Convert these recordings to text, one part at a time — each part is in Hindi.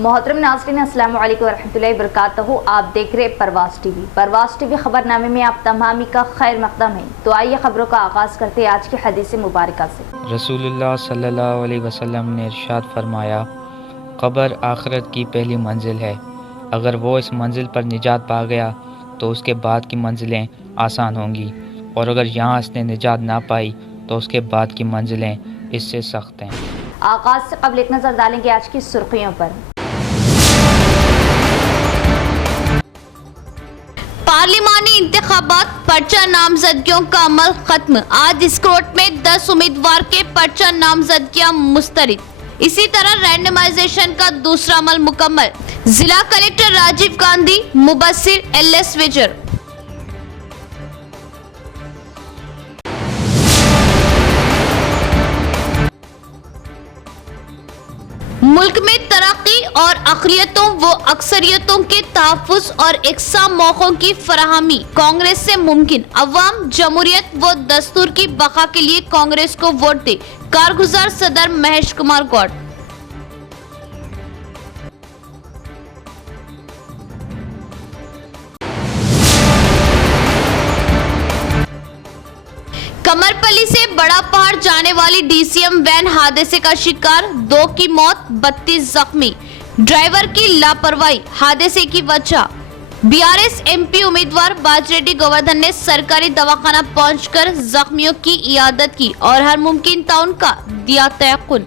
मोहतरम नाज़रीन, अस्सलाम वालेकुम वरहमतुल्लाहि वबरकातुहू। आप देख रहे परवाज़ टीवी खबरनामे में आप तमामी का खैर मकदम है। तो आइए खबरों का आगाज़ करते हैं आज की हदीस मुबारक से। रसूलुल्लाह सल्लल्लाहु अलैहि वसल्लम ने इरशाद फरमाया, क़ब्र आखिरत की पहली मंजिल है। अगर वो इस मंजिल पर निजात पा गया तो उसके बाद की मंजिलें आसान होंगी, और अगर यहाँ इसने निजात ना पाई तो उसके बाद की मंजिलें इससे सख्त हैं। आगाज़ से कबल एक नज़र डालेंगे आज की सुर्खियों पर। पार्लिमानी इंतखाबात पर्चा नामजदगियों का अमल खत्म। आज स्क्रोट में 10 उम्मीदवार के पर्चा नामजदगियां मुस्तरद। इसी तरह रैंडमाइजेशन का दूसरा अमल मुकम्मल। जिला कलेक्टर राजीव गांधी, मुबस्सिर एलएस विजर। मुल्क में तरक्की और अक़लियतों व अक्सरियतों के तहफ़्फ़ुज़ और एकसा मौक़ों की फराहमी कांग्रेस से मुमकिन। अवाम जमहूरियत व दस्तूर की बका के लिए कांग्रेस को वोट दे। कारगुजार सदर महेश कुमार गौड़। कमरपल्ली से बड़ा पहाड़ जाने वाली डीसीएम वैन हादसे का शिकार, 2 की मौत, 32 जख्मी। ड्राइवर की लापरवाही हादसे की वजह। बीआरएस एमपी उम्मीदवार बाजरेड्डी गोवर्धन ने सरकारी दवाखाना पहुंचकर जख्मियों की इयादत की और हर मुमकिन ताउन का दिया तयक़ुन।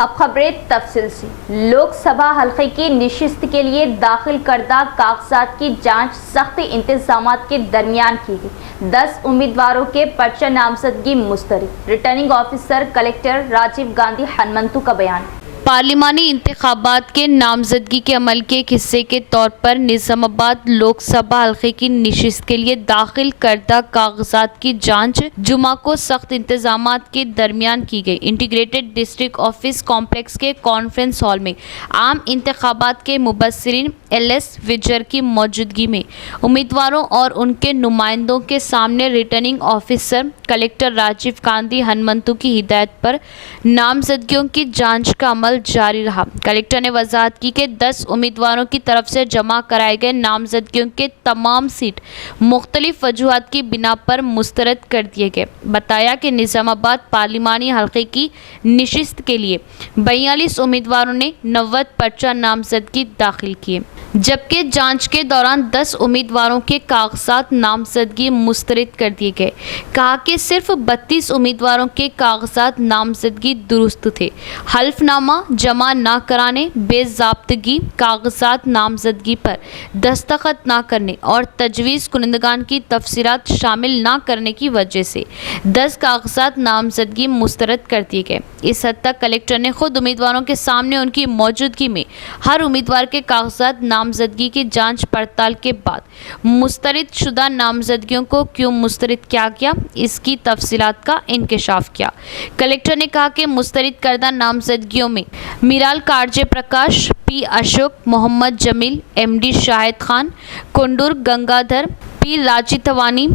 अब खबरें तफसील से। लोकसभा हल्के की निशिस्त के लिए दाखिल करदा कागजात की जांच सख्त इंतजामात के दरमियान की गई। 10 उम्मीदवारों के पर्चा नामजदगी मुस्तरद। Returning officer collector Rajiv Gandhi Hanmanthu का बयान। पार्लिमानी इंतखाबात के नामजदगी के अमल के एक हिस्से के तौर पर निज़ामाबाद लोकसभा हल्के की निशिस्त के लिए दाखिल करदा कागजात की जांच जुमा को सख्त इंतजामात के दरमियान की गई। इंटीग्रेटेड डिस्ट्रिक्ट ऑफिस कॉम्प्लेक्स के कॉन्फ्रेंस हॉल में आम इंतखाबात के मुबस्सिरीन एलएस विजर की मौजूदगी में उम्मीदवारों और उनके नुमाइंदों के सामने returning officer collector Rajiv Gandhi Hanmanthu की हिदायत पर नामजदगियों की जांच का अमल जारी रहा। कलेक्टर ने वजाहत की कि 10 उम्मीदवारों की तरफ से जमा कराए गए नामजदगियों के तमाम सीट मुख्तलिफ वजूहात की बिना पर मुस्तरद कर दिए गए। बताया कि निज़ामाबाद पार्लिमानी हल्के की निशिस्त के लिए 42 उम्मीदवारों ने 90 पर्चा नामजदगी दाखिल किए, जबकि जांच के दौरान 10 उम्मीदवारों के कागजात नामजदगी मुस्तरद कर दिए गए। कहा कि सिर्फ 32 उम्मीदवारों के कागजात नामजदगी दुरुस्त थे। हल्फनामा जमा न कराने, बेज़ाब्तगी, कागजात नामजदगी पर दस्तखत न करने और तजवीज़ कुनिंदगान की तफसीलात शामिल न करने की वजह से 10 कागजात नामजदगी मुस्तरद कर दिए गए। इस हद तक कलेक्टर ने खुद उम्मीदवारों के सामने उनकी मौजूदगी में हर उम्मीदवार के कागजात नामजदगी की जांच पड़ताल के बाद मुस्तरद शुदा नामजदगियों को क्यों मुस्तरद किया गया, इसकी तफसीलात का इंकशाफ किया। कलेक्टर ने कहा कि मुस्तरद करदा नामजदगियों में Miral Karje Prakash, P Ashok, Mohammed Jameel, MD Shahid Khan, Kundur Gangadhar, P Rajitvani,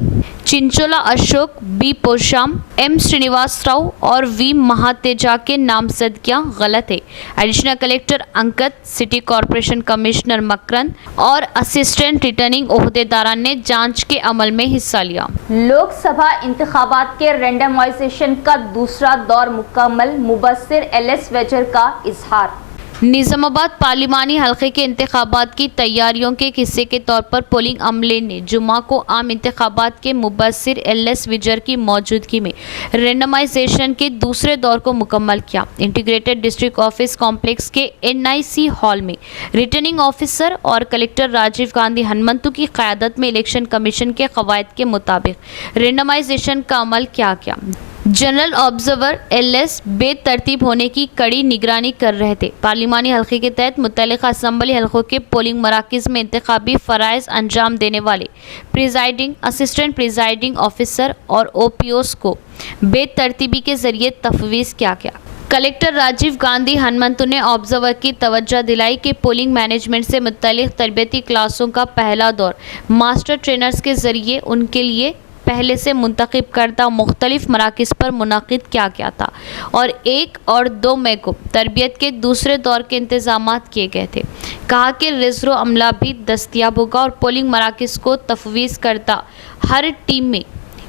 Chinchola Ashok, B Posham, M Srinivas Rao और वी महातेजा के नामजदगियां गलत है। Additional collector Ankit, city corporation commissioner Makaran और असिस्टेंट रिटर्निंग ओहदेदारान ने जांच के अमल में हिस्सा लिया। लोकसभा इंतखाबात के रैंडमाइजेशन का दूसरा दौर मुकम्मल। मुबस्सिर एलएस विजर का इजहार। निज़ामाबाद पार्लिमानी हल्के के इंतखाबात की तैयारियों के एक हिस्से के तौर पर पोलिंग अमले ने जुमा को आम इंतखाबात के मुबस्सिर एलएस विजर की मौजूदगी में रैंडमाइजेशन के दूसरे दौर को मुकम्मल किया। इंटीग्रेटेड डिस्ट्रिक्ट ऑफिस कॉम्प्लेक्स के एनआईसी हॉल में रिटर्निंग ऑफिसर और कलेक्टर राजीव गांधी हनमंतु की क़यादत में इलेक्शन कमीशन के क़वायद के मुताबिक रैंडमाइजेशन का अमल किया गया। जनरल ऑब्जर्वर एलएस बेतरतीब होने की कड़ी निगरानी कर रहे थे। पार्लिमानी हल्के के तहत मुतल्लिक़ा असम्बली हल्कों के पोलिंग मराकज़ में इंतखाबी फ़राइज़ अंजाम देने वाले प्रिजाइडिंग, असिस्टेंट प्रिजाइडिंग ऑफिसर और ओपीओस को बेतरतीबी के ज़रिए तफवीज़ किया गया। कलेक्टर राजीव गांधी हनमंतु ने ऑब्जर्वर की तवज्जो दिलाई कि पोलिंग मैनेजमेंट से मुतल्लिक़ तरबियती क्लासों का पहला दौर मास्टर ट्रेनर्स के ज़रिए उनके लिए पहले से मुंतखब करदा मुख्तलिफ मराकिज़ पर मुनाकिद किया गया था और 1 और 2 मई को तरबियत के दूसरे दौर के इंतजामात किए गए थे। कहा कि रिजर्व अमला भी दस्तियाब होगा और पोलिंग मराकिज़ को तफवीज़ करदा हर टीम में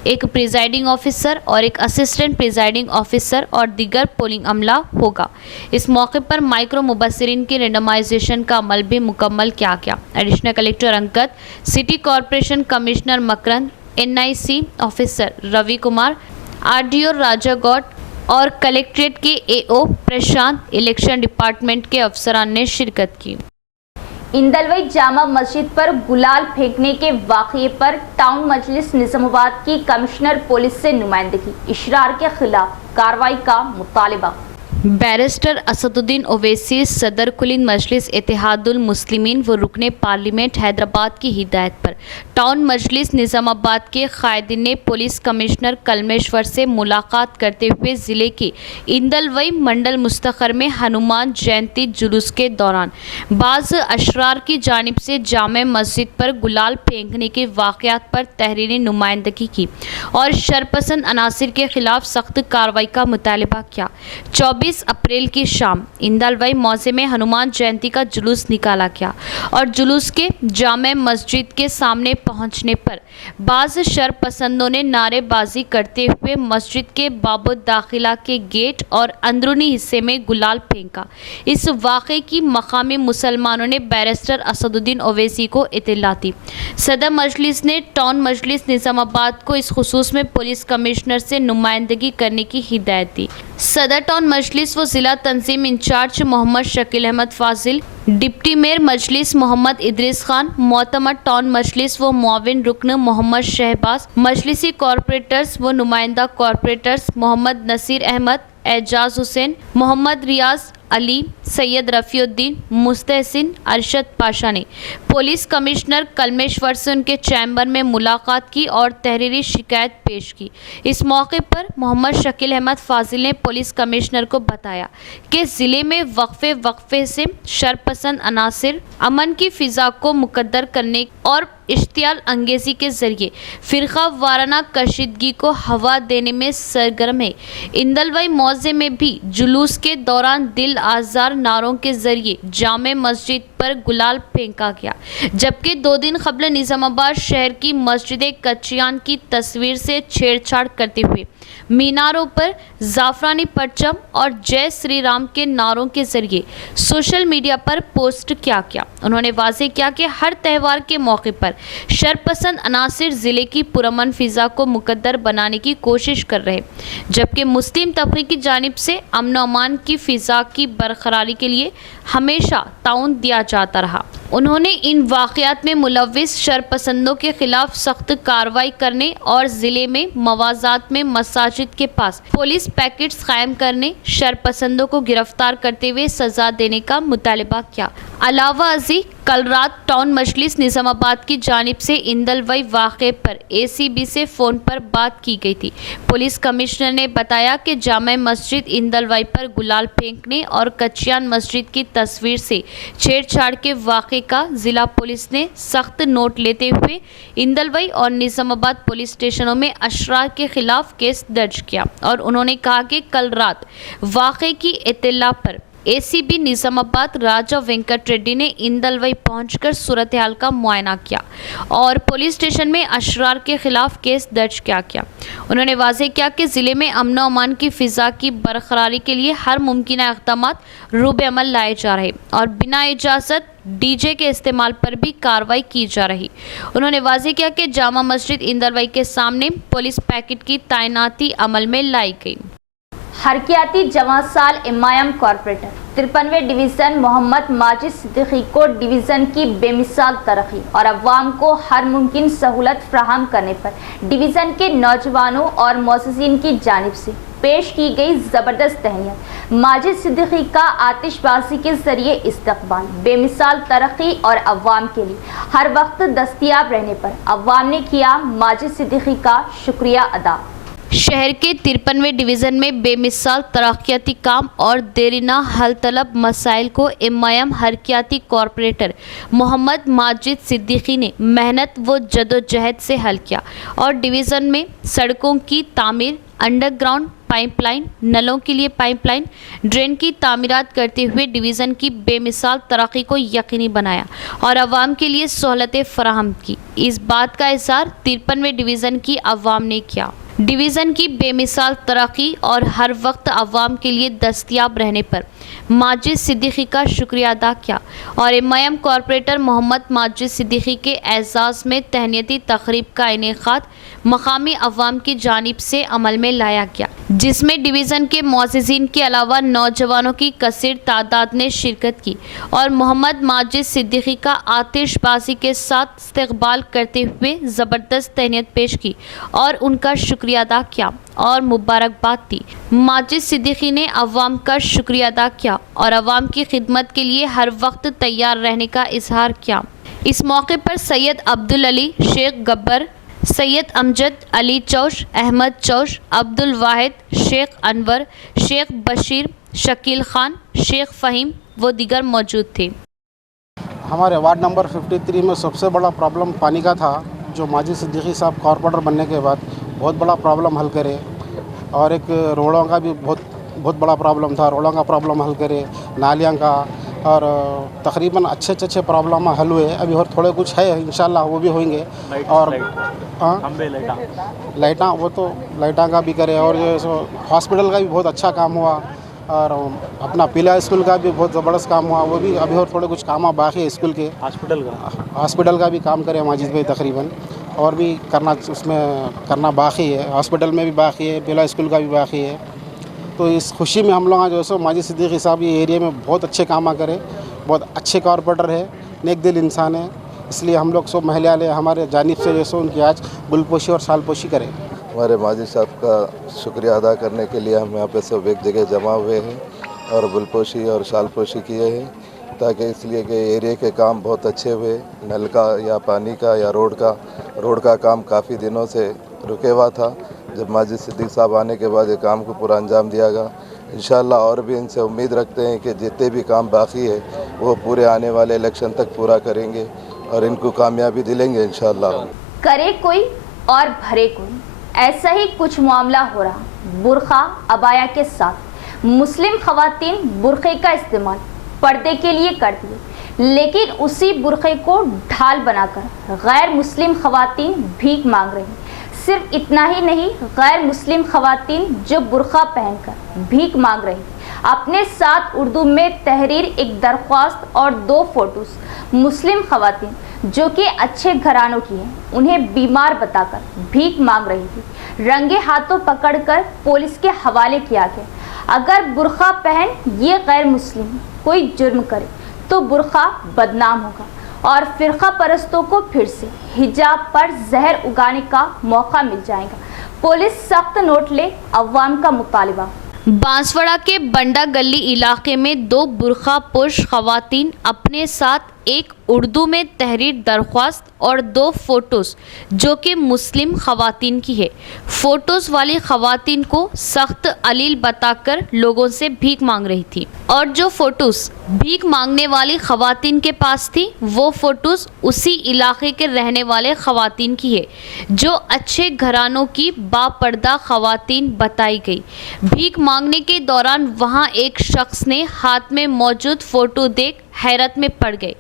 एक प्रिजाइडिंग ऑफिसर और एक असिस्टेंट प्रिजाइडिंग ऑफिसर और दीगर पोलिंग अमला होगा। इस मौके पर माइक्रो मुबस्सिरीन की रेंडमाइजेशन का अमल भी मुकम्मल किया गया। Additional collector Angad, city corporation commissioner Makarand, NIC officer Ravi Kumar, RDO Raja Goud और कलेक्ट्रेट के AO प्रशांत, इलेक्शन डिपार्टमेंट के अफसरान ने शिरकत की। इंदलवई जामा मस्जिद पर गुलाल फेंकने के वाक़ये पर टाउन मजलिस निज़ामाबाद की कमिश्नर पुलिस से नुमाइंदगी, इशरार के खिलाफ कार्रवाई का मुतालिबा। बैरिस्टर असदुद्दीन ओवैसी सदर कुलिन मजलिस इत्तेहादुल मुस्लिमीन व रुकने पार्लियामेंट हैदराबाद की हिदायत पर टाउन मजलिस निज़ामाबाद के कायदीन ने पुलिस कमिश्नर कलमेश्वर से मुलाकात करते हुए ज़िले के इंदलवई मंडल मुस्तखर में हनुमान जयंती जुलूस के दौरान बाज़ अशरार की जानिब से जामे मस्जिद पर गुलाल फेंकने के वाक़यात पर तहरीरी नुमाइंदगी की और शरपसंद अनासिर के खिलाफ सख्त कार्रवाई का मुतालबा किया। 24 अप्रैल की शाम इंदलवई मौज़े में हनुमान जयंती का जुलूस निकाला गया और जुलूस के जामे मस्जिद के सामने पहुंचने पर बाज़ शरपसंदों ने नारेबाजी करते हुए मस्जिद के बाबो दाखिला के गेट और अंदरूनी हिस्से में गुलाल फेंका। इस वाक़े की मकामी मुसलमानों ने बैरिस्टर असदुद्दीन ओवैसी को इत्तला दी। सदर मजलिस ने टाउन मजलिस निज़ामाबाद को इस खुसूस में पुलिस कमिश्नर से नुमाइंदगी करने की हिदायत दी। सदर टाउन मजलिस व ज़िला तंजीम इंचार्ज मोहम्मद शकील अहमद फाजिल, डिप्टी मेयर मजलिस मोहम्मद इदरीस खान, मोतमद टाउन मजलिस व मुआविन रुकन मोहम्मद शहबाज, मजलिसी कॉरपोरेटर्स व नुमाइंदा कॉरपोरेटर्स मोहम्मद नसीर अहमद, एजाज हुसैन, मोहम्मद रियाज अली, सैयद रफ़ीउद्दीन, मुस्तहसिन, अरशद पाशा ने पुलिस कमिश्नर कलमेश्वर से उनके चैम्बर में मुलाकात की और तहरीरी शिकायत पेश की। इस मौके पर मोहम्मद शकील अहमद फाजिल ने पुलिस कमिश्नर को बताया कि ज़िले में वक्फे से शरपसंद अनासिर अमन की फ़िज़ा को मुकद्दर करने और इश्तियाल अंगेज़ी के ज़रिए फ़िरक़ा वाराना कशीदगी को हवा देने में सरगर्म है। इंदलवई मौज़े में भी जुलूस के दौरान दिल आज़ार नारों के ज़रिए जामे मस्जिद पर गुलाल फेंका गया, जबकि 2 दिन क़ब्ल निज़ामाबाद शहर की मस्जिद कच्चियान की तस्वीर से छेड़छाड़ करते हुए मीनारों पर ज़ाफ़रानी परचम और जय श्री राम के नारों के ज़रिए सोशल मीडिया पर पोस्ट किया गया। उन्होंने वाज़ेह किया कि हर त्यौहार के मौके पर शरपसंद अनासिर ज़िले की पुरअमन फ़िज़ा को मुकद्दर बनाने की कोशिश कर रहे, जबकि मुस्लिम तबक़े की जानिब से अमन अमान की फ़िज़ा की बरकरारी के लिए हमेशा ताउन दिया जाता रहा। उन्होंने इन वाक़यात में मुलव्विस शरपसंदों के खिलाफ सख्त कार्रवाई करने और ज़िले में मवाज़ात में मसाजिद के पास पुलिस पैकेट्स कायम करने, शरपसंदों को गिरफ्तार करते हुए सज़ा देने का मुतालबा किया। अलावा अजी कल रात टाउन मजलिस निज़ामाबाद की जानिब से इंदलवई वाक़े पर ACB से फ़ोन पर बात की गई थी। पुलिस कमिश्नर ने बताया कि जामा मस्जिद इंदलवई पर गुलाल फेंकने और कच्चियान मस्जिद की तस्वीर से छेड़छाड़ के वाक़े का ज़िला पुलिस ने सख्त नोट लेते हुए इंदलवई और निज़ामाबाद पुलिस स्टेशनों में अशरार के खिलाफ केस दर्ज किया और उन्होंने कहा कि कल रात वाक़े की इत्तला पर ACB निज़ामाबाद राजा वेंकट रेड्डी ने इंदलवई पहुंचकर सूरत हाल का मुआयना किया और पुलिस स्टेशन में अशरार के खिलाफ केस दर्ज किया गया। उन्होंने वाज़ेह किया कि ज़िले में अमन और अमान की फ़िज़ा की बरकरारी के लिए हर मुमकिन इक़दामात रूबे अमल लाए जा रहे और बिना इजाज़त DJ के इस्तेमाल पर भी कार्रवाई की जा रही। उन्होंने वाज़ेह किया कि जामा मस्जिद इंदलवई के सामने पुलिस पैकेट की तैनाती अमल में लाई गई। हरकियाती जमात साल इमाम कॉरपोरेटर 53वें डिवीज़न मोहम्मद माजिद सिद्दीकी को डिवीज़न की बेमिसाल तरक्की और अवाम को हर मुमकिन सहूलत फ्राहम करने पर डिवीज़न के नौजवानों और मोअज़्ज़िज़ीन की जानिब से पेश की गई ज़बरदस्त तहनीत। माजिद सिद्दीकी का आतिशबाजी के ज़रिए इस्तकबाल, बेमिसाल तरक्की और अवाम के लिए हर वक्त दस्तयाब रहने पर अवाम ने किया माजिद सिद्दीकी का शुक्रिया अदा। शहर के 53वें डिवीज़न में बेमिसाल तरक्याती काम और देरीना हल तलब मसाइल को एमआईएम हरकियाती कॉरपोरेटर मोहम्मद माजिद सिद्दीकी ने मेहनत व जदोजहद से हल किया और डिवीज़न में सड़कों की तामीर, अंडरग्राउंड पाइपलाइन, नलों के लिए पाइपलाइन, ड्रेन की तामीरात करते हुए डिवीज़न की बेमिसाल तरक्की को यकीनी बनाया और आवाम के लिए सहूलतें फराहम की। इस बात का इज़हार 53वें डिवीज़न की आवाम ने किया। डिवीज़न की बेमिसाल तरक्की और हर वक्त आवाम के लिए दस्तयाब रहने पर माजिद सिद्दीकी का शुक्रिया अदा किया और एमआईएम कॉरपोरेटर मोहम्मद माजिद सिद्दीकी के एजाज़ में तहनीती तकरीब का इनेकाद मकामी अवाम की जानिब से अमल में लाया गया, जिसमें डिवीज़न के मुअज़्ज़िज़ीन के अलावा नौजवानों की कसीर तादाद ने शिरकत की और मोहम्मद माजिद सिद्दीकी का आतिशबाजी के साथ इस्तकबाल करते हुए ज़बरदस्त तहनीत पेश की और उनका शुक्रिया अदा किया और मुबारकबाद दी। माजिद सिद्दीकी ने अवाम का शुक्रिया अदा किया और अवाम की खिदमत के लिए हर वक्त तैयार रहने का इजहार किया। इस मौके पर सैयद अब्दुल अली, शेख गब्बर, सैयद अमजद अली चौश, अहमद चौश, अब्दुल वाहिद, शेख अनवर, शेख बशीर, शकील खान, शेख फ़हीम व दीगर मौजूद थे। हमारे वार्ड नंबर 53 में सबसे बड़ा प्रॉब्लम पानी का था, जो माजिद सिद्दीकी साहब कॉरपोरेटर बनने के बाद बहुत बड़ा प्रॉब्लम हल करे और एक रोडों का भी बहुत बड़ा प्रॉब्लम था, रोडों का प्रॉब्लम हल करे, नालियाँ का, और तकरीबन अच्छे प्रॉब्लम हल हुए। अभी और थोड़े कुछ है, इंशाल्लाह वो भी होंगे। और लाइटां वो तो लाइटां का भी करे और जो हॉस्पिटल का भी बहुत अच्छा काम हुआ और अपना पीला स्कूल का भी बहुत ज़बरदस्त काम हुआ, वो भी अभी और थोड़े कुछ काम बाकी है। स्कूल के हॉस्पिटल का भी काम करे माजिद भाई, तकरीबन और भी करना बाकी है। हॉस्पिटल में भी बाकी है, पीला स्कूल का भी बाकी है। तो इस खुशी में हम लोग जो है माजिद सिद्दीकी साहब ये एरिया में बहुत अच्छे काम करे, बहुत अच्छे कॉरपोरेटर है, नेक दिल इंसान है, इसलिए हम लोग सब महिला हमारे जानिब से जैसे उनकी आज गुलपोशी और सालपोशी करें। हमारे माजिद साहब का शुक्रिया अदा करने के लिए हम यहाँ पे सब एक जगह जमा हुए हैं और गुलपोशी और सालपोशी किए हैं, ताकि इसलिए कि एरिया के काम बहुत अच्छे हुए। नल का या पानी का या रोड का काम काफ़ी दिनों से रुके हुआ था। जब माजिद सिद्दीकी साहब आने के बाद ये काम को पूरा अंजाम दिया गया। इंशाल्लाह और भी इनसे उम्मीद रखते हैं कि जितने भी काम बाकी है वो पूरे आने वाले इलेक्शन तक पूरा करेंगे और इनको कामयाबी दिलेंगे इंशाल्लाह। करे कोई और भरे कोई, ऐसा ही कुछ मामला हो रहा बुर्खा अबाया के साथ। मुस्लिम खवातीन बुर्खे का इस्तेमाल पर्दे के लिए कर दिए, लेकिन उसी बुर्खे को ढाल बनाकर गैर मुस्लिम खवातीन भीख मांग रही हैं। सिर्फ इतना ही नहीं, गैर मुस्लिम खवातीन जो बुर्खा पहनकर भीख मांग रही अपने साथ उर्दू में तहरीर, एक दरख्वास्त और 2 फोटोज मुस्लिम खवातीन जो कि अच्छे घरानों की हैं, उन्हें बीमार बताकर भीख मांग रही थी। रंगे हाथों पकड़कर पुलिस के हवाले किया गया। अगर बुर्खा पहन ये गैर मुस्लिम कोई जुर्म करे तो बुर्खा बदनाम होगा और फिरका परस्तों को फिर से हिजाब पर जहर उगाने का मौका मिल जाएगा। पुलिस सख्त नोट ले, अवाम का मुतालिबा। बांसवाड़ा के बंडा गली इलाके में 2 बुर्खा पोश खवातीन अपने साथ एक उर्दू में तहरीर दरख्वास्त और 2 फोटोज़ जो कि मुस्लिम खवातीन की है। फ़ोटोज़ वाली खवातीन को सख्त अलील बताकर लोगों से भीख मांग रही थी और जो फ़ोटोज़ भीख मांगने वाली खवातीन के पास थी वो फ़ोटोज़ उसी इलाके के रहने वाले खवातीन की है, जो अच्छे घरानों की बापर्दा खवातीन बताई गई। भीख मांगने के दौरान वहाँ एक शख्स ने हाथ में मौजूद फ़ोटो देख हैरत में पड़ गए,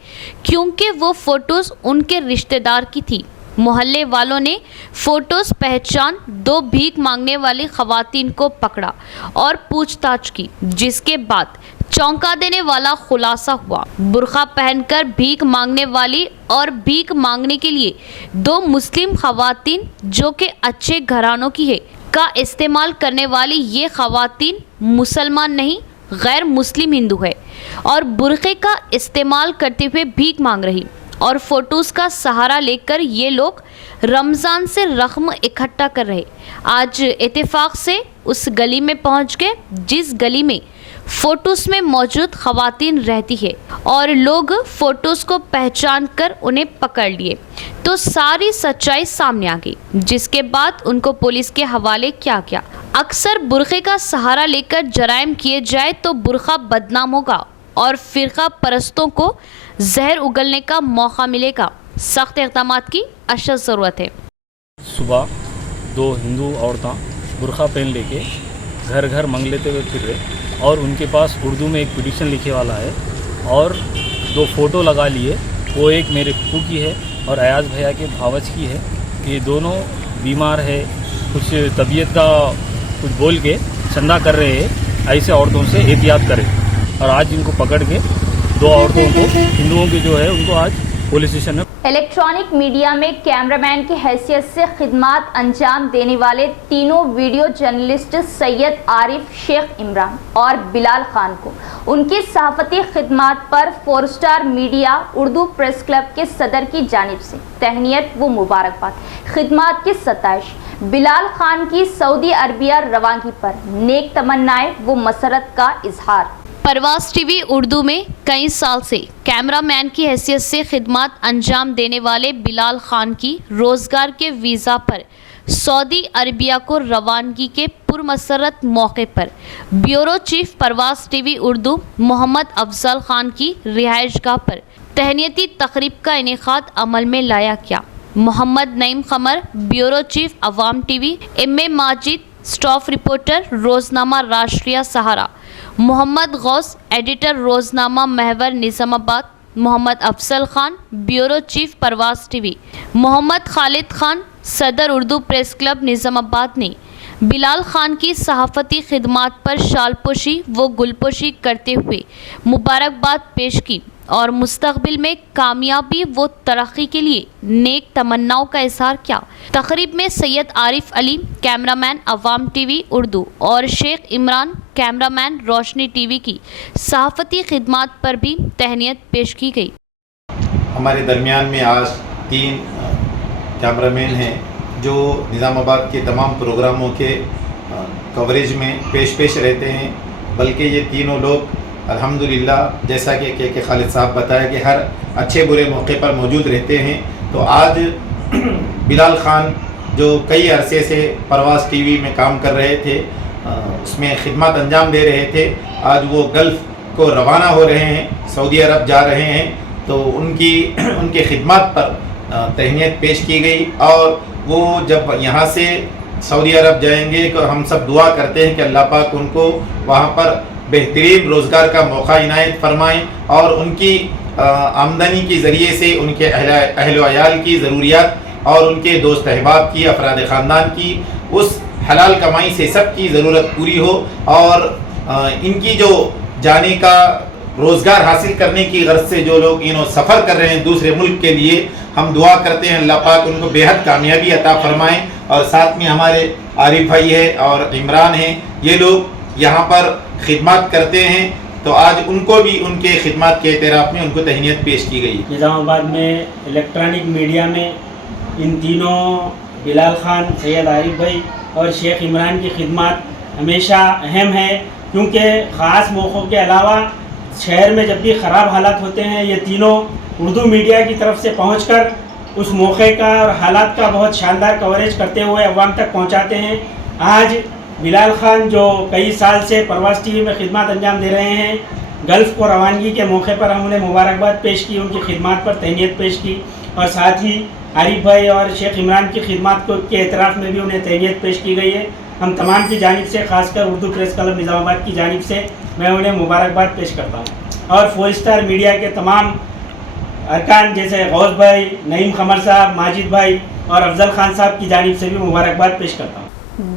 क्योंकि वो फ़ोटोज़ उनके रिश्तेदार की थी। मोहल्ले वालों ने फ़ोटोज़ पहचान 2 भीख मांगने वाली खवातीन को पकड़ा और पूछताछ की, जिसके बाद चौंका देने वाला खुलासा हुआ। बुर्खा पहनकर भीख मांगने वाली और भीख मांगने के लिए 2 मुस्लिम खवातीन जो कि अच्छे घरानों की है का इस्तेमाल करने वाली ये खवातीन मुसलमान नहीं, गैर मुस्लिम हिंदू है और बुर्खे का इस्तेमाल करते हुए भीख मांग रही और फ़ोटोज़ का सहारा लेकर ये लोग रमज़ान से रकम इकट्ठा कर रहे। आज इत्तेफाक से उस गली में पहुंच गए जिस गली में फोटोज में मौजूद खवातीन रहती है और लोग फोटोज को पहचान कर उन्हें पकड़ लिए तो सारी सच्चाई सामने आ गई, जिसके बाद उनको पुलिस के हवाले किया गया। अक्सर बुरखे का सहारा लेकर जराइम किए जाए तो बुरखा बदनाम होगा और फिरका परस्तों को जहर उगलने का मौका मिलेगा। सख्त इक़दामात की अशद ज़रूरत है। सुबह 2 हिंदू औरतें बुरखा पहन लेके घर घर मंगलेते हुए फिर रहे और उनके पास उर्दू में एक पिटिशन लिखे वाला है और 2 फ़ोटो लगा लिए। वो एक मेरे फूफू की है और अयाज भैया के भावच की है। ये दोनों बीमार है, कुछ तबीयत का कुछ बोल के चंदा कर रहे हैं, ऐसे औरतों से एहतियात करें। और आज इनको पकड़ के 2 औरतों को, हिंदुओं के जो है उनको आज पुलिस स्टेशन में। इलेक्ट्रॉनिक मीडिया में कैमरामैन की हैसियत से खिदमत अंजाम देने वाले तीनों वीडियो जर्नलिस्ट सैयद आरिफ, शेख इमरान और बिलाल खान को उनकी सहाफ़ती खिदमत पर 4 star media Urdu press club के सदर की जानिब से तहनीत व मुबारकबाद। खिदमत की सताइश। बिलाल खान की सऊदी अरबिया रवानगी पर नेक तमन्नाएं व मसरत का इजहार। परवाज़ टीवी उर्दू में कई साल से कैमरामैन की हैसियत से खिदमत अंजाम देने वाले बिलाल खान की रोज़गार के वीज़ा पर सऊदी अरबिया को रवानगी के पुरमसरत मौके पर bureau chief Parwaz TV Urdu Mohammed Afzal Khan की रिहाइशगाह पर तहनीती तकरीब का इनेकाद अमल में लाया गया। Mohammed Naeem Qamar, bureau chief Awam TV, M A. Majid, staff reporter Roznama Rashtriya Sahara, Mohammed Ghouse, editor Roznama Mehwar Nizamabad, Mohammed Afzal Khan, bureau chief Parwaz TV, Mohammed Khalid Khan, सदर उर्दू प्रेस क्लब निज़ामाबाद ने बिलाल खान की सहाफ़ती खिदमत पर शालपोशी व गुलपोशी करते हुए मुबारकबाद पेश की और मुस्तक़बिल में कामयाबी व तरक्की के लिए नेक तमन्नाओं का इज़हार किया। तकरीब में सैयद आरिफ अली, कैमरामैन अवाम टीवी उर्दू, और शेख इमरान, कैमरामैन रोशनी टीवी की सहाफ़ती खिदमत पर भी तहनीत पेश की गई। हमारे दरमियान में आज 3 कैमरामैन हैं जो निज़ामाबाद के तमाम प्रोग्रामों के कवरेज में पेश रहते हैं। बल्कि ये तीनों लोग अल्हम्दुलिल्लाह, जैसा कि के खालिद साहब बताया कि हर अच्छे बुरे मौके पर मौजूद रहते हैं। तो आज बिलाल खान जो कई अरसे से परवाज़ टीवी में काम कर रहे थे, उसमें खिदमत अंजाम दे रहे थे, आज वो गल्फ़ को रवाना हो रहे हैं, सऊदी अरब जा रहे हैं। तो उनकी खिदमत पर तहनीत पेश की गई और वो जब यहाँ से सऊदी अरब जाएंगे तो हम सब दुआ करते हैं कि अल्लाह पाक उनको वहाँ पर बेहतरीन रोज़गार का मौका इनायत फरमाएँ और उनकी आमदनी के ज़रिए से उनके अहल व अयाल की ज़रूरियात और उनके दोस्त अहबाब की, अफराद ख़ानदान की, उस हलाल कमाई से सबकी ज़रूरत पूरी हो। और इनकी जो जाने का रोज़गार हासिल करने की गर्ज से जो लोग सफ़र कर रहे हैं दूसरे मुल्क के लिए, हम दुआ करते हैं अल्लाह पाक उनको बेहद कामयाबी अता फ़रमाएँ। और साथ में हमारे आरिफ भाई है और इमरान हैं, ये लोग यहाँ पर खिदमत करते हैं। तो आज उनको भी उनके खिदमत के एतराफ़ में उनको तहनीत पेश की गई। निज़ामाबाद में इलेक्ट्रॉनिक मीडिया में इन तीनों बिलाल खान, सैयद आरिफ भाई और शेख इमरान की खिदमत हमेशा अहम है, क्योंकि ख़ास मौक़ों के अलावा शहर में जब भी ख़राब हालात होते हैं, ये तीनों उर्दू मीडिया की तरफ से पहुंचकर उस मौके का और हालात का बहुत शानदार कवरेज करते हुए अवाम तक पहुंचाते हैं। आज बिलाल खान जो कई साल से परवाज़ टीवी में खिदमत अंजाम दे रहे हैं, गल्फ़ को रवानगी के मौके पर हम उन्हें मुबारकबाद पेश की, उनकी खिदमत पर तहनीत पेश की और साथ ही आरिफ भाई और शेख इमरान की खिदमत के एतराफ़ में भी उन्हें तहनीत पेश की गई है। हम तमाम की जानिब से, ख़ासकर उर्दू प्रेस क्लब निज़ामाबाद की जानिब से मैं उन्हें मुबारकबाद पेश करता हूँ। और 4 स्टार मीडिया के तमाम अरकान जैसे गौस भाई, नईम कमर साहब, माजिद भाई और अफजल खान साहब की जानिब से भी मुबारकबाद पेश करता हूँ।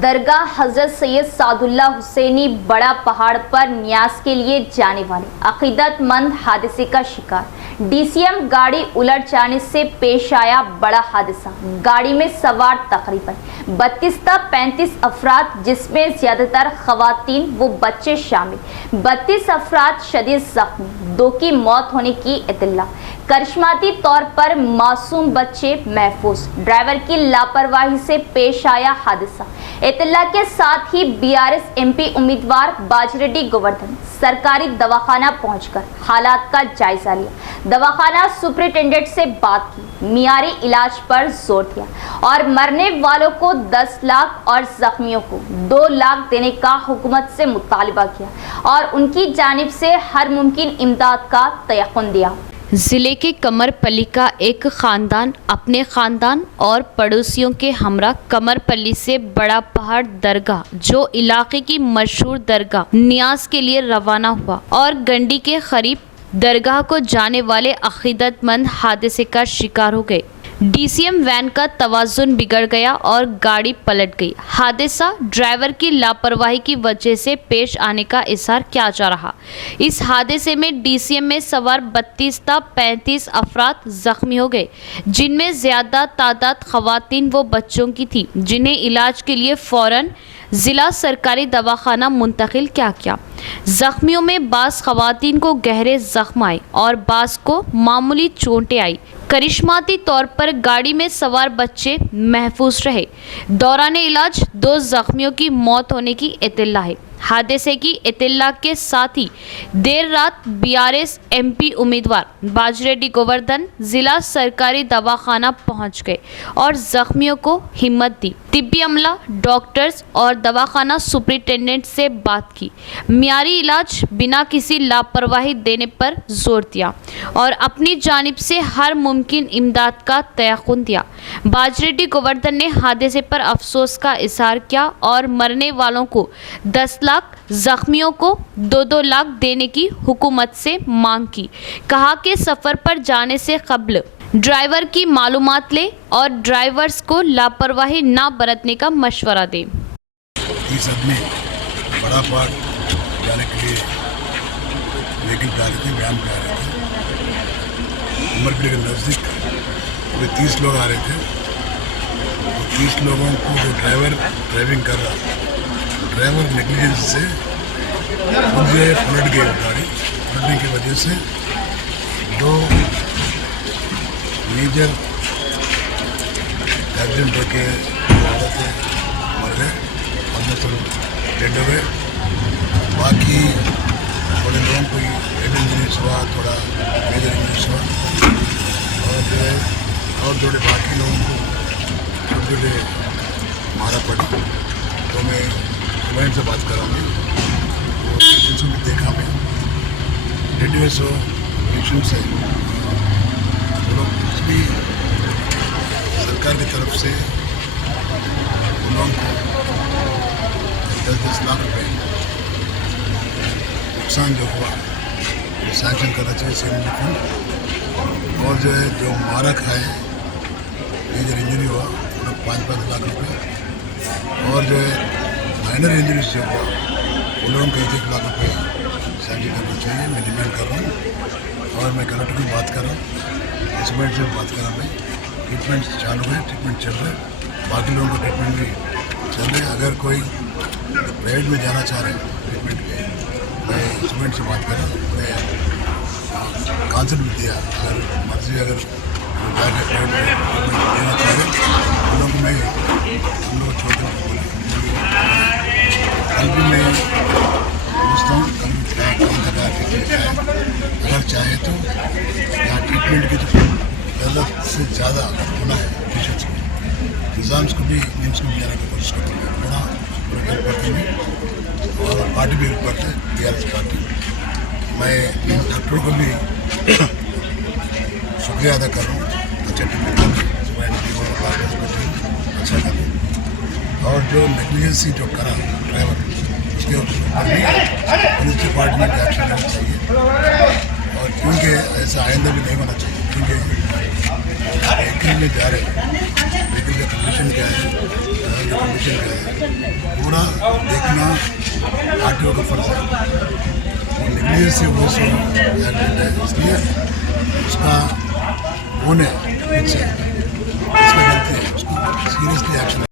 दरगाह हज़रत सैयद सादुल्ला हुसैनी बड़ा पहाड़ पर न्याज के लिए जाने वाले अक़ीदतमंद हादसे का शिकार। डीसीएम गाड़ी उलट जाने से पेश आया बड़ा हादसा। गाड़ी में सवार तकरीबन 32 से 35 अफराद, जिसमें ज्यादातर खवातीन व बच्चे शामिल। 32 अफराद शदीद जख्मी, 2 की मौत होने की इत्तला। करिश्माती तौर पर मासूम बच्चे महफूज। ड्राइवर की लापरवाही से पेश आया हादसा। इत्तला के साथ ही बीआरएस एमपी उम्मीदवार बाजरेड्डी गोवर्धन सरकारी दवाखाना पहुंचकर हालात का जायजा लिया। दवाखाना सुपरिटेंडेंट से बात की, मियारी इलाज पर जोर दिया और मरने वालों को 10 लाख और जख्मियों को 2 लाख देने का हुकूमत से मुतालबा किया और उनकी जानिब से हर मुमकिन इमदाद का तयक़ुन दिया। जिले के कमरपल्ली का एक खानदान अपने खानदान और पड़ोसियों के हमरा कमरपल्ली से बड़ा पहाड़ दरगाह, जो इलाके की मशहूर दरगाह, नियाज के लिए रवाना हुआ और गंडी के करीब दरगाह को जाने वाले अकीदतमंद हादसे का शिकार हो गए। डीसीएम वैन का तवाज़ुन बिगड़ गया और गाड़ी पलट गई। हादसा ड्राइवर की लापरवाही की वजह से पेश आने का इज़हार किया जा रहा। इस हादसे में डीसीएम में सवार 32 से 35 अफराद जख्मी हो गए, जिनमें ज़्यादा तादाद खवातीन व बच्चों की थी, जिन्हें इलाज के लिए फ़ौरन ज़िला सरकारी दवाखाना मुंतकिल किया गया। जख्मियों में बाज़ खवातीन को गहरे जख्म आए और बाज़ को मामूली चोटें आई। करिश्माती तौर पर गाड़ी में सवार बच्चे महफूज रहे। दौरान इलाज 2 जख्मियों की मौत होने की इत्तला है। हादसे की इत्तला के साथ ही देर रात बीआरएस एमपी उम्मीदवार बाजरेड्डी गोवर्धन जिला सरकारी दवाखाना पहुंच गए और जख्मियों को हिम्मत दी। तिब्बी अमला, डॉक्टर्स और दवाखाना सुपरिटेंडेंट से बात की, मियारी इलाज बिना किसी लापरवाही देने पर जोर दिया और अपनी जानिब से हर मुमकिन इमदाद का तयक़ुन दिया। बाजरेड्डी गोवर्धन ने हादसे पर अफसोस का इज़हार किया और मरने वालों को 10 लाख, जख्मियों को 2-2 लाख देने की हुकूमत से मांग की। कहा कि सफ़र पर जाने से कब्ल ड्राइवर की मालूमात ले और ड्राइवर्स को लापरवाही ना बरतने का मशवरा दें। इस आदमी बड़ा पार्ट जाने के लिए व्हीकल पे आ रहे थे, वैन पे आ रहे थे। उमरपल्ली के नज़दीक पूरे 30 लोग आ रहे थे। और 30 लोगों को जो ड्राइवर ड्राइविंग कर रहा, ड्राइवर नेग्लिजेंस से मुझे पलट गई गाड़ी। पलटने की वजह से 2 मेजर एक्सीडेंट होके औरतें मर गए, हमने तो डेड हो गए। बाकी थोड़े लोगों को हेड इंजरीज हुआ, थोड़ा मेजर इंजरीज हुआ और थोड़े बाकी लोगों को छोटे मारा पड़ा। तो मैं वहीं से बात कर रहा हूँ, वो पेशेंट्स को भी देखा मैं, रेडियोस हो पेशेंट्स है, वो लोग कुछ भी सरकार की तरफ से उन लोगों को 10-10 लाख रुपए नुकसान जो हुआ वो सैंक्शन करना चाहिए सीएम फंड। और जो है जो मारा खाए मेजर इंजरी हुआ उन्हें 5-5 लाख रुपये, और जो है माइनर इंजरीज जो हुआ उन लोगों को 1 लाख रुपये सैंक्शन करना चाहिए। मैं डिमांड कर रहा हूँ और मैं कलेक्टर की बात कर रहा हूँ, एसपी से बात कर रहा हूँ। ट्रीटमेंट चालू है, ट्रीटमेंट चल रहा है, बाकी लोगों का ट्रीटमेंट भी चल रहा है। अगर कोई प्राइवेट में जाना चाह रहे हैं ट्रीटमेंट के, मैं स्टूडेंट से बात कर रहा हूँ, मैं काउंसिल भी दिया, अगर मर्जी अगर जाके प्राइवेट में देना चाह रहे हैं उन लोगों को मैं हम लोग छोटे बोले। कल भी मैं पूछता हूँ, कल क्या काम कर रहा है, अगर चाहे तो यहाँ ट्रीटमेंट की तो ज़रूरत से ज़्यादा होना है पेशेंट्स को, एग्ज़ाम्स को भी निम्स को भी जाने की कोशिश करते हैं, थोड़ा हेल्प करते हैं और पार्टी भी हेल्प करते हैं, बीआरएस पार्टी। मैं डॉक्टरों को भी शुक्रिया अदा कर रहा हूँ, अच्छा ट्रीटमेंट अच्छा करें। और जो नेग्लिजेंसी जो करा ड्राइवर, उसके ऊपर भी पुलिस डिपार्टमेंट एक्शन लेना चाहिए। और क्योंकि ऐसा आइंदा भी नहीं होना चाहिए, क्योंकि व्हीकल में जा रहे हैं, व्हीकल का कंडीशन क्या है, कंडीशन क्या है, पूरा देखना आरटीओ का फर्ज है। वो निकले से वो सो एक्सीडेंट है, इसलिए उसका होने इससे इसका गलती है, उसको सीरियसली एक्शन।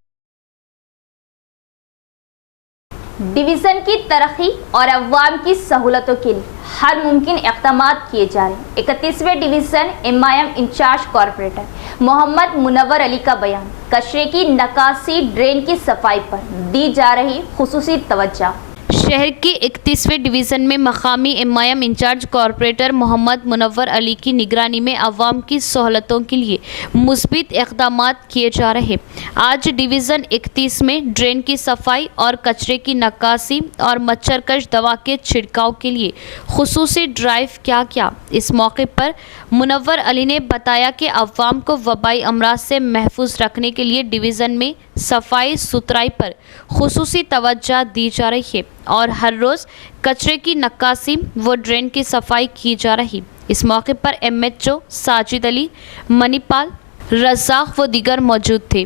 डिवीज़न की तरक्की और अवाम की सहूलतों के लिए हर मुमकिन इक़दाम किए जा रहे हैं। 31वें division MIM incharge corporator Mohammed Munawwar Ali का बयान। कचरे की निकासी, ड्रेन की सफाई पर दी जा रही खुसूसी तवज्जो। शहर के 31वें डिवीज़न में मकामी MIM incharge corporator Mohammed Munawwar Ali की निगरानी में अवाम की सहूलतों के लिए मुस्बित इक़दाम किए जा रहे। आज डिवीज़न 31 में ड्रेन की सफाई और कचरे की निकासी और मच्छरकश दवा के छिड़काव के लिए खुसूसी ड्राइव किया गया। इस मौके पर मुनव्वर अली ने बताया कि अवाम को वबाई अमराज से महफूज रखने के लिए डिवीज़न में सफाई सुथराई पर खुसूसी तवज्जो दी जा रही है और हर रोज़ कचरे की निकासी व ड्रेन की सफाई की जा रही। इस मौके पर MHO साजिद अली, मनीपाल, रज़ाक व दीगर मौजूद थे।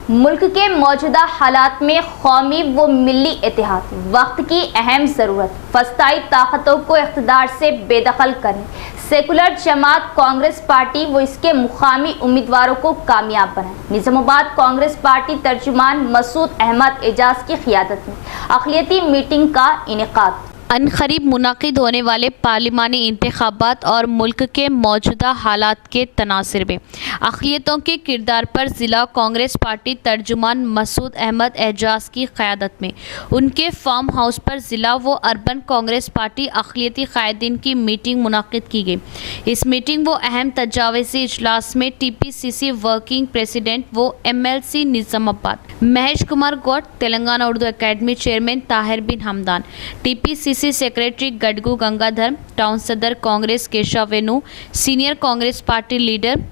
मुल्क के मौजूदा हालात में कौमी व मिली इत्तेहाद वक्त की अहम ज़रूरत। फस्ताई ताकतों को इख्तिदार से बेदखल करने, सेकुलर जमात कांग्रेस पार्टी व इसके मुकामी उम्मीदवारों को कामयाब बनाए। निज़ामाबाद कांग्रेस पार्टी तर्जुमान मसूद अहमद एजाज की क़ियादत में अक़लियती मीटिंग का इनेकाद। अनकरीब मुनाकिद होने वाले पार्लिमानी इंतखाबात और मुल्क के मौजूदा हालात के तनासिर में अक़लियतों के किरदार पर ज़िला कांग्रेस पार्टी तर्जुमान मसूद अहमद एजाज की क़यादत में उनके फार्म हाउस पर ज़िला व अर्बन कांग्रेस पार्टी अक़लियती क़ायदीन की मीटिंग मुनाकिद की गई। इस मीटिंग व अहम तजावीज़ी इजलास में TPCC वर्किंग प्रेसिडेंट व MLC Nizamabad Mahesh Kumar Goud, Telangana Urdu academy chairman Tahir bin Hamdan, TPCC secretary Gadugu Gangadhar, town सदर Congress Keshav Venu, senior Congress party leader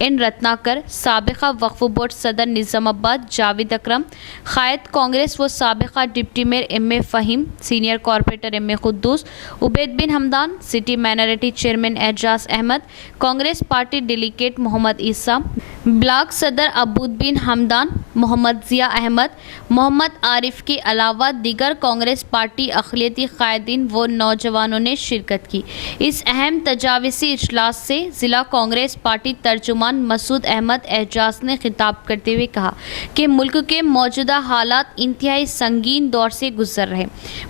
N Ratnakar, साबिका वक्फ बोर्ड सदर निज़ामाबाद जावेद अकरम, क़ायद कांग्रेस व साबिका deputy mayor MA Fahim, senior corporator MA Quddus, Ubaid bin Hamdan, city minority chairman Ejaz Ahmed, Congress party delegate Mohammed Isa, block सदर अबूद बिन हमदान, मोहम्मद ज़िया अहमद, मोहम्मद आरिफ के अलावा दीगर कांग्रेस पार्टी अक़लियती क़ायदीन व नौजवानों ने शिरकत की। इस अहम तजावीज़ी इजलास से ज़िला कांग्रेस पार्टी तर्जुमान मसूद अहमद एजाज ने खिताब करते हुए कहा कि मुल्क के मौजूदा हालात इंतहाई संगीन दौर से गुजर रहे।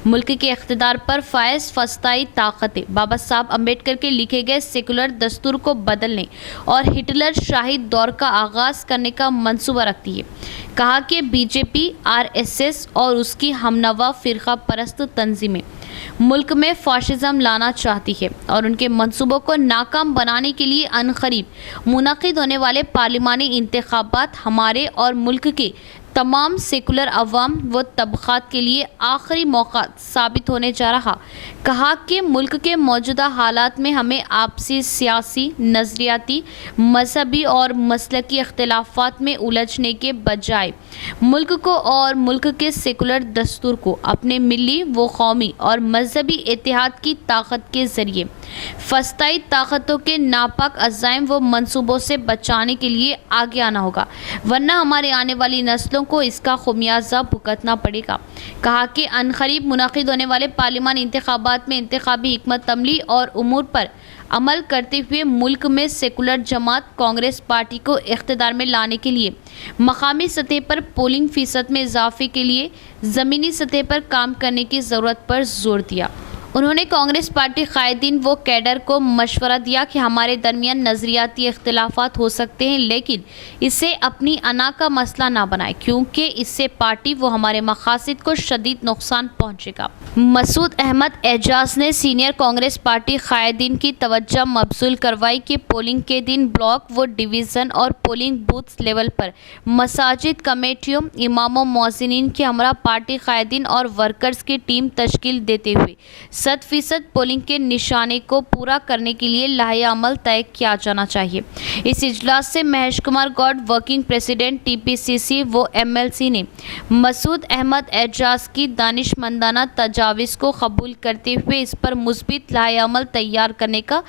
मुल्क के इख्तिदार पर फायज फस्ताई ताकतें बाबा साहब अम्बेडकर के लिखे गए सेकुलर दस्तूर को बदलने और हिटलर शाही दौर का आगाज़ करने का मंसूबा रखती है। कहा कि BJP, RSS और उसकी हमनवा फ़िरका परस्त तंजीमें मुल्क में फाशिज़म लाना चाहती है और उनके मंसूबों को नाकाम बनाने के लिए अनकरीब मुनाकिद होने वाले पार्लिमानी इंतखाबात हमारे और मुल्क के तमाम सेकुलर अवाम व तबक़ात के लिए आखिरी मौका साबित होने जा रहा। कहा कि मुल्क के मौजूदा हालात में हमें आपसी सियासी, नज़रियाती, मजहबी और मसलकी इख्तिलाफ़ात में उलझने के बजाय मुल्क को और मुल्क के सेकुलर दस्तूर को अपने मिली व कौमी और मजहबी इत्तेहाद की ताकत के ज़रिए फस्ताई ताकतों के नापाक अज़ाइम व मंसूबों से बचाने के लिए आगे आना होगा, वरना हमारे आने वाली नस्लों को इसका खुमियाजा भुगतना पड़ेगा। कहा कि अनकरीब मुनाकिद होने वाले पार्लिमान इंतखाबात में इंतखाबी हिकमत अमली और उमूर पर अमल करते हुए मुल्क में सेकुलर जमात कांग्रेस पार्टी को इख्तिदार में लाने के लिए मकामी सतह पर पोलिंग फ़ीसद में इजाफे के लिए ज़मीनी सतह पर काम करने की ज़रूरत पर जोर दिया। उन्होंने कांग्रेस पार्टी कायदीन व कैडर को मशवरा दिया कि हमारे दरमियान नज़रियाती इख्तिलाफात हो सकते हैं, लेकिन इसे अपनी अना का मसला ना बनाए, क्योंकि इससे पार्टी व हमारे मकासद को शदीद नुकसान पहुंचेगा। मसूद अहमद एजाज ने सीनियर कांग्रेस पार्टी कायदीन की तवज्जो मबसूल करवाई कि पोलिंग के दिन ब्लॉक व डिवीज़न और पोलिंग बूथ लेवल पर मसाजिद कमेटियों, इमामों, मौज़िनीन के हमरा पार्टी कायदीन और वर्कर्स की टीम तश्कील देते हुए 100% पोलिंग के निशाने को पूरा करने के लिए लाहे अमल तय किया जाना चाहिए। इस इजलास से Mahesh Kumar Goud, working president TPCC व MLC ने मसूद अहमद एजाज की दानिशमंदाना तजावीज़ को कबूल करते हुए इस पर मुस्बित लाहे अमल तैयार करने का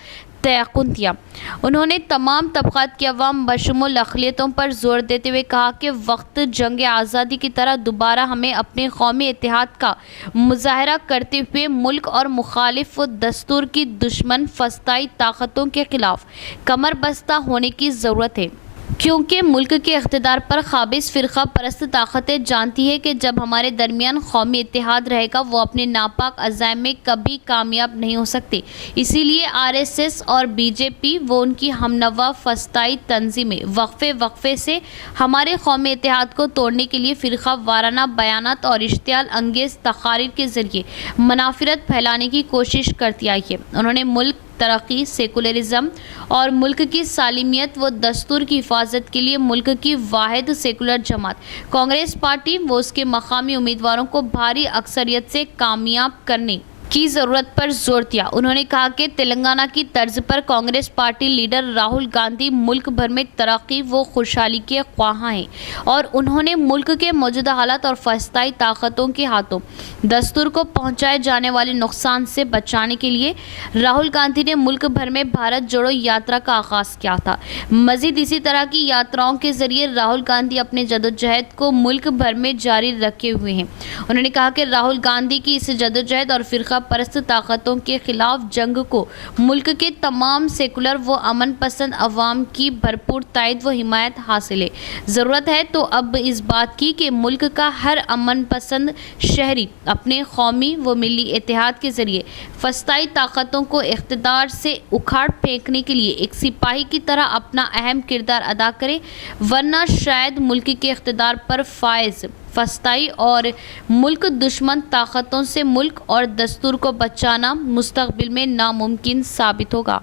तयक़ुन दिया। उन्होंने तमाम तबक़ात की अवाम बशमूल अक़लियतों पर ज़ोर देते हुए कहा कि वक्त जंग आज़ादी की तरह दोबारा हमें अपने कौमी इत्तेहाद का मुज़ाहरा करते हुए मुल्क और मुखालिफ दस्तूर की दुश्मन फस्ताई ताकतों के ख़िलाफ़ कमर बस्ता होने की ज़रूरत है, क्योंकि मुल्क के इक़्तिदार पर क़ाबिज़ फ़िरक़ा परस्त ताकतें जानती है कि जब हमारे दरमियान कौमी इत्तेहाद रहेगा वो अपने नापाक अज़ाइम में कभी कामयाब नहीं हो सकते। इसीलिए RSS और BJP वो उनकी हमनवा फस्ताई तंजीमें वक्फ़े से हमारे कौमी इत्तेहाद को तोड़ने के लिए फ़िरक़ा वाराना बयानात और इश्तियाल अंगेज़ तक़ारीर के ज़रिए मनाफ़िरत फैलाने की कोशिश करती आई है। उन्होंने मुल्क तरक्की, सेकुलरिज़म और मुल्क की सालिमियत व दस्तूर की हिफाजत के लिए मुल्क की वाहिद सेकुलर जमात कांग्रेस पार्टी व उसके मकामी उम्मीदवारों को भारी अक्सरियत से कामयाब करने की ज़रूरत पर जोर दिया। उन्होंने कहा कि तेलंगाना की तर्ज पर कांग्रेस पार्टी लीडर राहुल गांधी मुल्क भर में तरक्की व खुशहाली के ख्वाहां हैं और उन्होंने मुल्क के मौजूदा हालात और फस्ताई ताकतों के हाथों दस्तूर को पहुंचाए जाने वाले नुकसान से बचाने के लिए राहुल गांधी ने मुल्क भर में भारत जोड़ो यात्रा का आगाज़ किया था। मज़ीद इसी तरह की यात्राओं के ज़रिए राहुल गांधी अपने जदोजहद को मुल्क भर में जारी रखे हुए हैं। उन्होंने कहा कि राहुल गांधी की इस जदोजहद और फ़िरक़ा परस्त ताकतों के खिलाफ जंग को मुल्क के तमाम सेकुलर व अमन पसंद अवाम की भरपूर तायद व हिमायत हासिल है। ज़रूरत है तो अब इस बात की कि मुल्क का हर अमन पसंद शहरी अपने कौमी व मिली इत्तेहाद के ज़रिए फस्ताई ताकतों को इक़्तिदार से उखाड़ फेंकने के लिए एक सिपाही की तरह अपना अहम किरदार अदा करे, वरना शायद मुल्क के इक़्तिदार पर फायज़ फस्ताई और मुल्क दुश्मन ताकतों से मुल्क और दस्तूर को बचाना मुस्तक़बिल में नामुमकिन साबित होगा।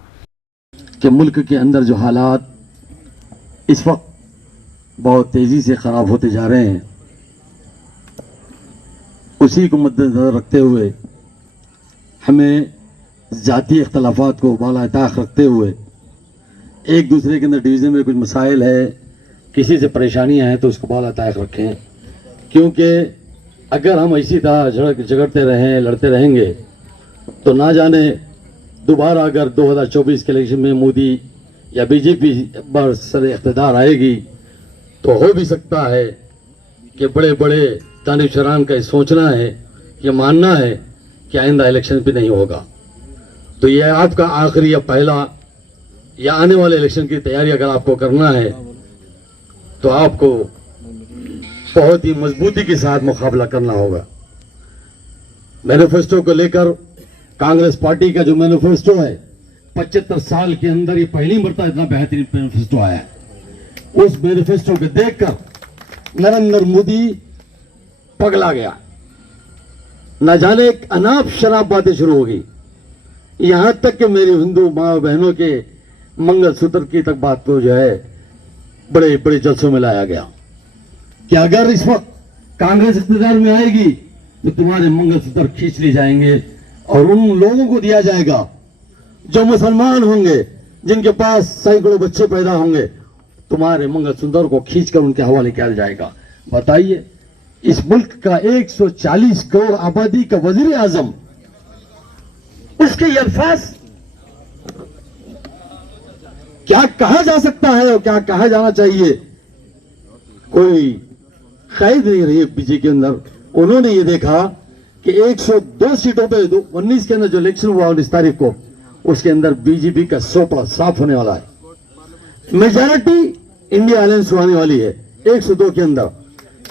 कि मुल्क के अंदर जो हालात इस वक्त बहुत तेज़ी से ख़राब होते जा रहे हैं, उसी को मद्देनज़र रखते हुए हमें ज़ाती इख्तलाफात को बाला ताक़ रखते हुए एक दूसरे के अंदर डिवीज़न में कुछ मसाइल है, किसी से परेशानियां हैं तो उसको बाला ताक़ रखें, क्योंकि अगर हम इसी तरह झगड़ते रहें, लड़ते रहेंगे तो ना जाने दोबारा अगर 2024 के इलेक्शन में मोदी या बीजेपी सर इक़्तिदार आएगी तो हो भी सकता है कि बड़े बड़े दानिशरान का सोचना है, ये मानना है कि आइंदा इलेक्शन भी नहीं होगा। तो ये आपका आखिरी या पहला या आने वाले इलेक्शन की तैयारी अगर आपको करना है तो आपको बहुत ही मजबूती के साथ मुकाबला करना होगा। मैनिफेस्टो को लेकर कांग्रेस पार्टी का जो मैनिफेस्टो है 75 साल के अंदर ये पहली मरतबा इतना बेहतरीन मैनिफेस्टो आया है। उस मैनिफेस्टो को देखकर नरेंद्र मोदी पगला गया, न जाने एक अनाप शराब बातें शुरू हो गई, यहां तक कि मेरी हिंदू माँ बहनों के मंगलसूत्र की तक बात को जो है बड़े बड़े जलसों में लाया गया कि अगर इस वक्त कांग्रेस इक़्तिदार में आएगी तो तुम्हारे मंगलसूत्र खींच लिए जाएंगे और उन लोगों को दिया जाएगा जो मुसलमान होंगे, जिनके पास सैकड़ों बच्चे पैदा होंगे, तुम्हारे मंगलसूत्र को खींचकर उनके हवाले किया जाएगा। बताइए, इस मुल्क का 140 करोड़ आबादी का वजीर आजम, उसके ये अल्फाज क्या कहा जा सकता है और क्या कहा जाना चाहिए, कोई कैद नहीं रही बीजेपी के अंदर। उन्होंने ये देखा कि 102 सीटों पे 19 के अंदर जो इलेक्शन हुआ 19 तारीख को, उसके अंदर बीजेपी का 100 साफ होने वाला है। मेजॉरिटी इंडिया अलायंस आने वाली है 102 के अंदर।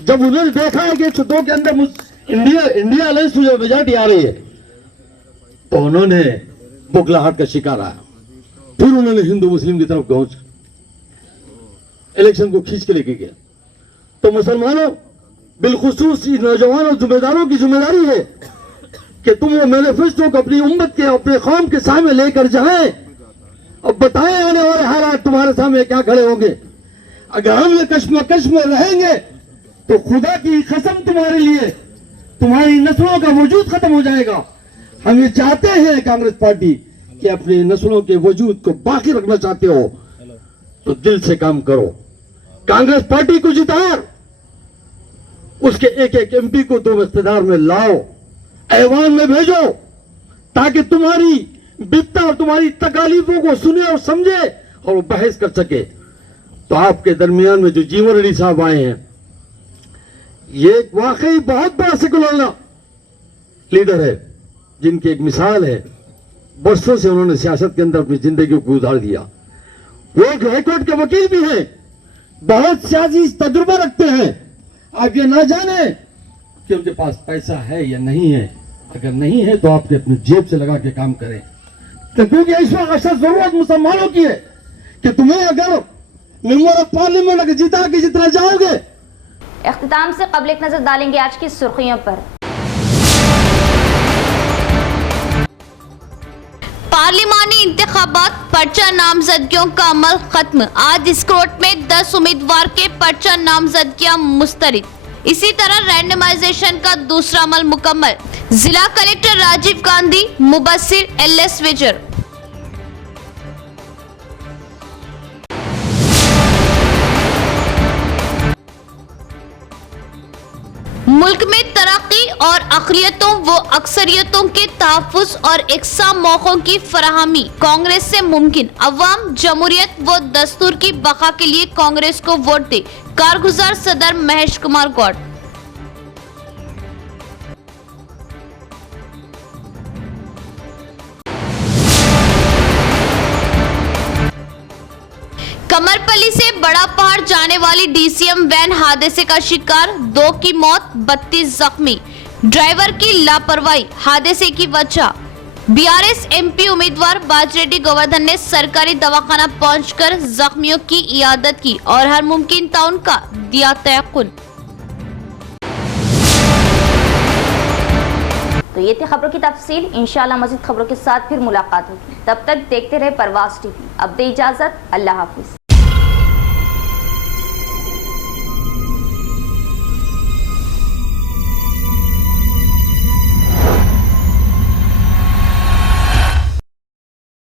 जब उन्होंने देखा है कि 102 के अंदर इंडिया अलायंस जो मेजॉरिटी आ रही है, तो उन्होंने बुगलाहट का शिकार आया। फिर उन्होंने हिंदू मुस्लिम की तरफ पहुंच इलेक्शन को खींच के लेके गया। तो मुसलमानों, बिलखुसूस नौजवानों, जिम्मेदारों की जिम्मेदारी है कि तुम वो मैनिफेस्टो को अपनी उम्मत के, अपने कौम के सामने लेकर जाएं और बताएं आने वाले हालात तुम्हारे सामने क्या खड़े होंगे। अगर हम ये कश्मकश में रहेंगे तो खुदा की कसम तुम्हारे लिए तुम्हारी नस्लों का वजूद खत्म हो जाएगा। हम ये चाहते हैं कांग्रेस पार्टी कि अपनी नस्लों के वजूद को बाकी रखना चाहते हो तो दिल से काम करो, कांग्रेस पार्टी को जिताओ, उसके एक एक MP को तुम इख्तिदार में लाओ, ऐवान में भेजो, ताकि तुम्हारी बिपता और तुम्हारी तकालीफों को सुने और समझे और वो बहस कर सके। तो आपके दरमियान में जो जीवन रेड्डी साहब आए हैं, ये वाकई बहुत बड़ा सेकुलर लीडर है, जिनकी एक मिसाल है। बरसों से उन्होंने सियासत के अंदर अपनी जिंदगी को गुजार दिया। वो एक हाईकोर्ट के वकील भी हैं, बहुत सियासी तजुर्बा रखते हैं। आप ये ना जाने कि उनके पास पैसा है या नहीं है। अगर नहीं है तो आपके अपनी जेब से लगा के काम करें, तो क्योंकि इस वक्त अक्सर जरूरत मुसलमानों की है कि तुम्हें अगर मेंबर ऑफ पार्लियामेंट अगर जीता के जितना जाओगे। इख्तिताम से कबल एक नजर डालेंगे आज की सुर्खियों पर। पार्लिमानी इंतखाबात पर्चा नामजदगियों का अमल खत्म। आज स्क्रोट में 10 उम्मीदवार के पर्चा नामजदगियां मुस्तरद। इसी तरह रैंडमाइजेशन का दूसरा अमल मुकम्मल। जिला कलेक्टर राजीव गांधी, मुबस्सिर LS विजर। मुल्क में तरक्की और अक़लियतों व अक्सरियतों के तहफ़्फ़ुज़ और इकसा मौक़ों की फराहमी कांग्रेस से मुमकिन। अवाम जमहूरियत व दस्तूर की बका के लिए कांग्रेस को वोट दे। कारगुजार सदर महेश कुमार गौड़। कमरपल्ली से बड़ा पहाड़ जाने वाली DCM वैन हादसे का शिकार, 2 की मौत, 32 जख्मी। ड्राइवर की लापरवाही हादसे की वजह। BRS MP उम्मीदवार बाजरेड्डी गोवर्धन ने सरकारी दवाखाना पहुंचकर जख्मियों की इयादत की और हर मुमकिन ताउन का दिया तयक़ुन। तो ये थी खबरों की तफसील। इंशाल्लाह मज़ीद खबरों के साथ फिर मुलाकात होगी। तब तक देखते रहे परवाज़ TV। अब दे इजाज़त, अल्लाह हाफिज़।